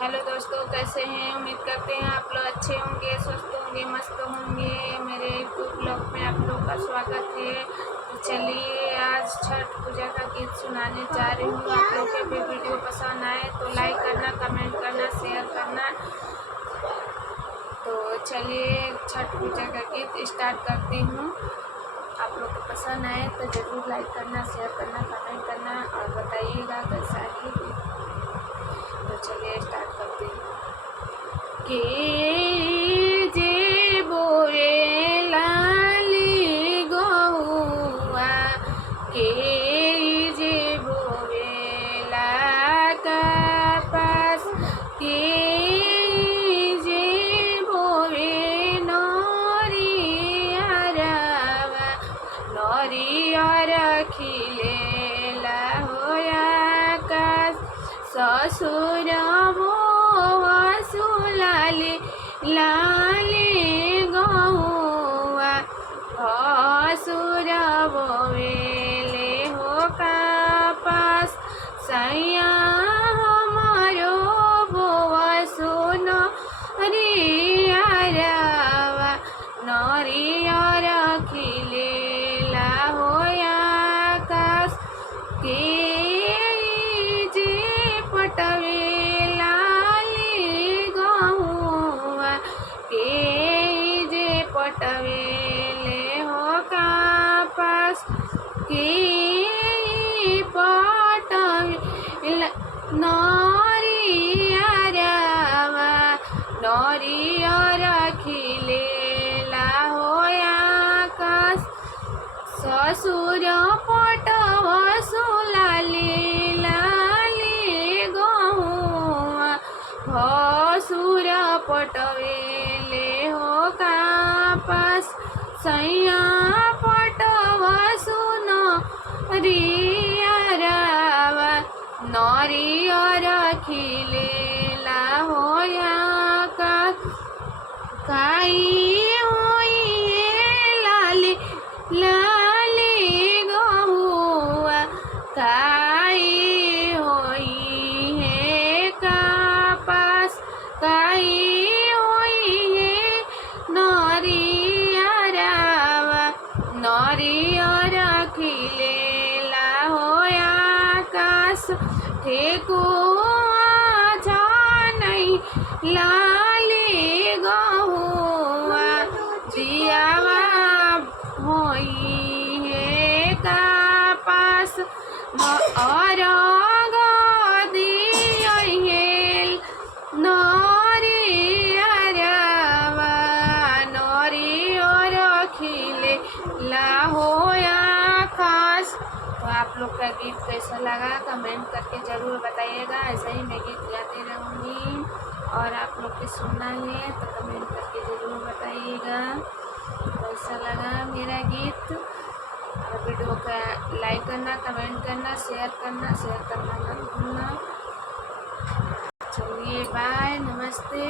Hello दोस्तों, कैसे हैं? उम्मीद करते हैं आप लोग अच्छे होंगे, स्वस्थ होंगे, मस्त होंगे। मेरे यूट्यूब ब्लॉग में आप लोग का स्वागत है। तो चलिए आज छठ पूजा का गीत सुनाने जा रही हूँ। आप लोग के भी वीडियो पसंद आए तो लाइक करना, कमेंट करना, शेयर करना। तो चलिए छठ पूजा का गीत स्टार्ट करती हूँ। आप लोग को पसंद आए तो ज़रूर लाइक करना, शेयर करना, कमेंट करना और बताइएगा कैसा है। तो चलिए स्टार्ट करते हैं। के जे बोए लाली गौआ, के जे बोए ला कपास, के जे बोए नरियरवा, नरियर खिलेला होया आकाश। ससुर लाले लाले गौआ, भसुर बोवेले हो कपास। सैया हमारो बोआ सुन रियरवा, नरियर खिलेला होया आकाश। के जे पटवे पटवेले हो कपास, के पटवेले नरियरवा, नरियर खिलेला होया आकाश। ससुर पटवसु लाले लाले गौआ, भसुर पटवेले हो कपास। सैया पटवसु नरियरवा, नरियर खिलेला होया आकाश। काई होई लाले लाले गौआ, काई होई है कपास, काई नरियर खिलेला होया आकाश। ठेकुआ छानै लाले गहुआ, दियावा होई है कपास। अरग दियल नरियरवा, नरियर खिलेला होया आकाश। तो आप लोग का गीत कैसा लगा कमेंट करके ज़रूर बताइएगा। ऐसे ही मैं गीत गाती रहूँगी और आप लोग के सुनना है तो कमेंट करके ज़रूर बताइएगा कैसा लगा मेरा गीत। और वीडियो का लाइक करना, कमेंट करना, शेयर करना मत भूलना। चलिए बाय, नमस्ते।